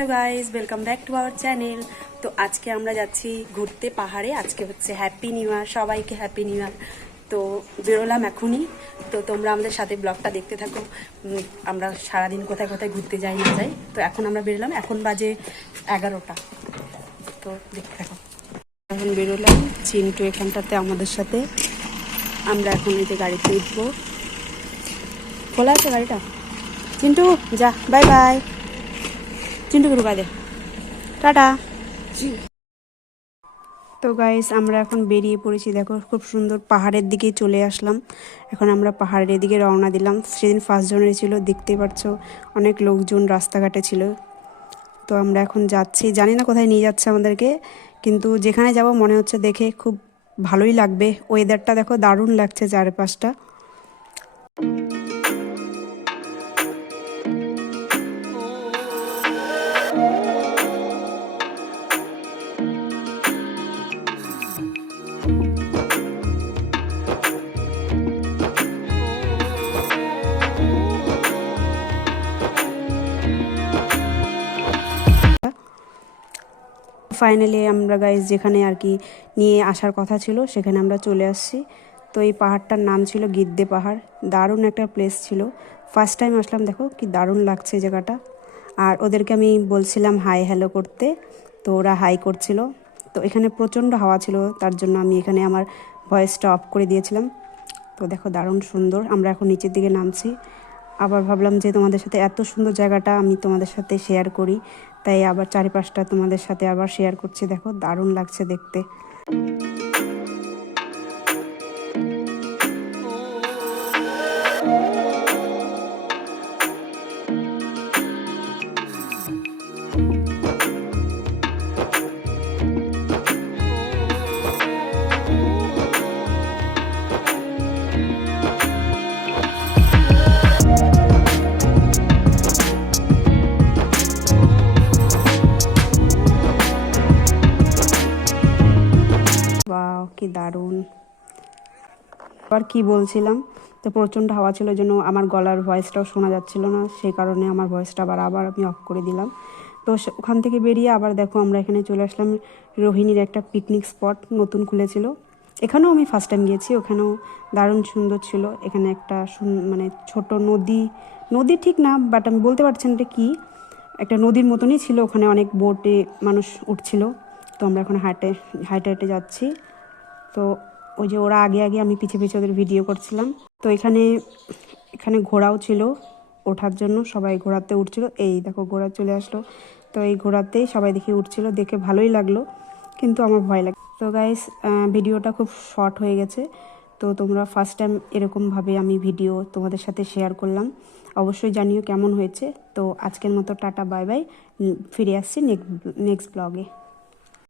Hello guys, welcome back to our channel. তো আজকে আমরা যাচ্ছি ঘুরতে পাহাড়ে। আজকে হচ্ছে হ্যাপি নিউ ইয়ার, সবাইকে হ্যাপি নিউ ইয়ার। তো বেরোলাম এখনই। তো তোমরা আমাদের সাথে ব্লগটা দেখতে থাকো। আমরা সারাদিন কোথায় কোথায় ঘুরতে যাই না যাই। তো এখন আমরা বেরোলাম, এখন বাজে 11টা। তো দেখতে থাকো। এখন বেরোলাম, চিন্টু এখানটাতে আমাদের সাথে। আমরা এখন এই যে গাড়িতে উঠবো। খোলা আছে গাড়িটা? চিন্টু যা, বাই বাই। চিন্টুকে ঢুকা দে, টাটা। তো গাইস, আমরা এখন বেরিয়ে পড়েছি। দেখো, খুব সুন্দর পাহাড়ের দিকে চলে আসলাম। এখন আমরা পাহাড়ের দিকে রওনা দিলাম। সেদিন 1 জানুয়ারি ছিল, দেখতেই পাচ্ছ অনেক লোকজন রাস্তাঘাটে ছিল। তো আমরা এখন যাচ্ছি, জানি না কোথায় নিয়ে যাচ্ছে আমাদেরকে, কিন্তু যেখানে যাব মনে হচ্ছে দেখে খুব ভালোই লাগবে। ওয়েদারটা দেখো, দারুণ লাগছে চারপাশটা। ফাইনালি আমরা গাইস যেখানে আর কি নিয়ে আসার কথা ছিল সেখানে আমরা চলে আসছি। তো এই পাহাড়টার নাম ছিল গিদ্দে পাহাড়। দারুণ একটা প্লেস ছিল। ফার্স্ট টাইম আসলাম, দেখো কি দারুণ লাগছে জায়গাটা। আর ওদেরকে আমি বলছিলাম হাই হ্যালো করতে, তো ওরা হাই করছিল। তো এখানে প্রচণ্ড হাওয়া ছিল, তার জন্য আমি এখানে আমার ভয়েসটা অফ করে দিয়েছিলাম। তো দেখো দারুণ সুন্দর। আমরা এখন নিচের দিকে নামছি। আবার ভাবলাম যে তোমাদের সাথে এত সুন্দর জায়গাটা আমি তোমাদের সাথে শেয়ার করি, তাই আবার চারিপাশটা তোমাদের সাথে আবার শেয়ার করছি। দেখো দারুণ লাগছে দেখতে। বাহ, কি দারুণ। আবার কি বলছিলাম, তো প্রচণ্ড হাওয়া ছিল জন্য আমার গলার ভয়েসটাও শোনা যাচ্ছিল না, সেই কারণে আমার ভয়েসটা আবার আমি অফ করে দিলাম। তো ওখান থেকে বেরিয়ে আবার দেখো আমরা এখানে চলে আসলাম। রোহিণীর একটা পিকনিক স্পট নতুন খুলেছিল, এখানেও আমি ফার্স্ট টাইম গিয়েছি। ওখানেও দারুণ সুন্দর ছিল। এখানে একটা মানে ছোট নদী, নদী ঠিক না, বাট আমি বলতে পারছি না এটা কী, একটা নদীর মতনই ছিল। ওখানে অনেক বোটে মানুষ উঠছিল। তো আমরা এখন হাঁটে হাঁটে হাঁটে যাচ্ছি। তো ওই যে ওরা আগে আগে, আমি পিছে পিছে ওদের ভিডিও করছিলাম। তো এখানে এখানে ঘোড়াও ছিল ওঠার জন্য, সবাই ঘোড়াতে উঠছিল। এই দেখো ঘোড়া চলে আসলো। তো এই ঘোড়াতেই সবাই দেখে উঠছিল, দেখে ভালোই লাগলো, কিন্তু আমার ভয় লাগে। তো গাইস, ভিডিওটা খুব শর্ট হয়ে গেছে। তো তোমরা ফার্স্ট টাইম এরকমভাবে আমি ভিডিও তোমাদের সাথে শেয়ার করলাম, অবশ্যই জানিও কেমন হয়েছে। তো আজকের মতো টাটা, বাই বাই। ফিরে আসছি নেক্সট ব্লগে।